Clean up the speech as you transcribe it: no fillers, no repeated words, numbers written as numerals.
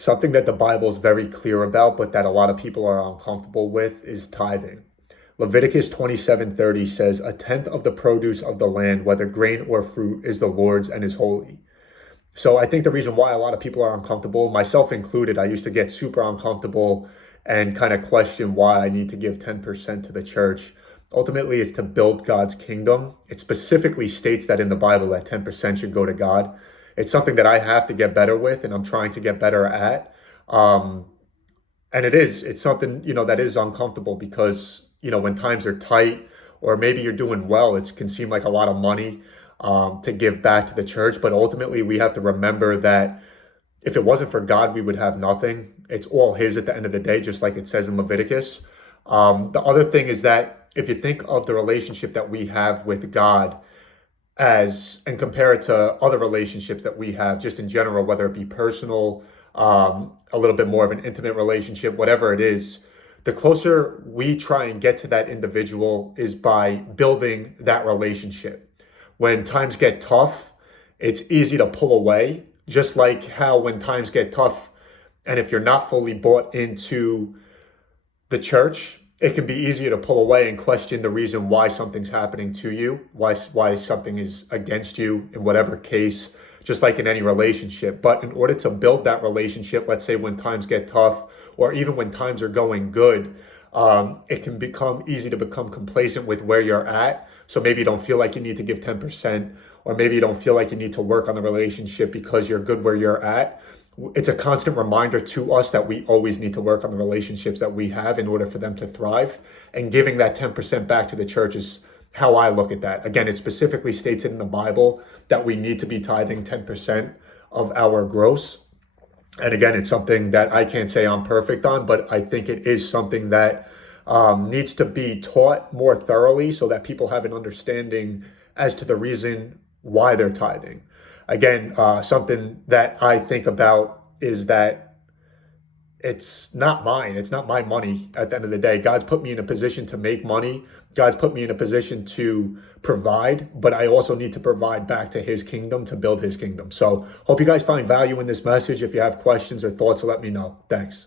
Something that the Bible is very clear about, but that a lot of people are uncomfortable with is tithing. Leviticus 27:30 says, "A tenth of the produce of the land, whether grain or fruit, is the Lord's and is holy." So I think the reason why a lot of people are uncomfortable, myself included, I used to get super uncomfortable and kind of question why I need to give 10% to the church. Ultimately, it's to build God's kingdom. It specifically states that in the Bible that 10% should go to God. It's something that I have to get better with and I'm trying to get better at. Um, and it's something, that is uncomfortable because, when times are tight or maybe you're doing well, it can seem like a lot of money to give back to the church. But ultimately, we have to remember that if it wasn't for God, we would have nothing. It's all His at the end of the day, just like it says in Leviticus. The other thing is that if you think of the relationship that we have with God as and compare it to other relationships that we have just in general, whether it be personal, a little bit more of an intimate relationship, whatever it is, the closer we try and get to that individual is by building that relationship. When times get tough, it's easy to pull away, just like how when times get tough, and if you're not fully bought into the church, it can be easier to pull away and question the reason why something's happening to you, why something is against you in whatever case, just like in any relationship. But in order to build that relationship, let's say when times get tough, or even when times are going good, it can become easy to become complacent with where you're at. So maybe you don't feel like you need to give 10%, or maybe you don't feel like you need to work on the relationship because you're good where you're at. It's a constant reminder to us that we always need to work on the relationships that we have in order for them to thrive. And giving that 10% back to the church is how I look at that. Again, it specifically states it in the Bible that we need to be tithing 10% of our gross. And again, it's something that I can't say I'm perfect on, but I think it is something that needs to be taught more thoroughly so that people have an understanding as to the reason why they're tithing. Again, something that I think about is that it's not mine. It's not my money at the end of the day. God's put me in a position to make money. God's put me in a position to provide, but I also need to provide back to His kingdom to build His kingdom. So hope you guys find value in this message. If you have questions or thoughts, let me know. Thanks.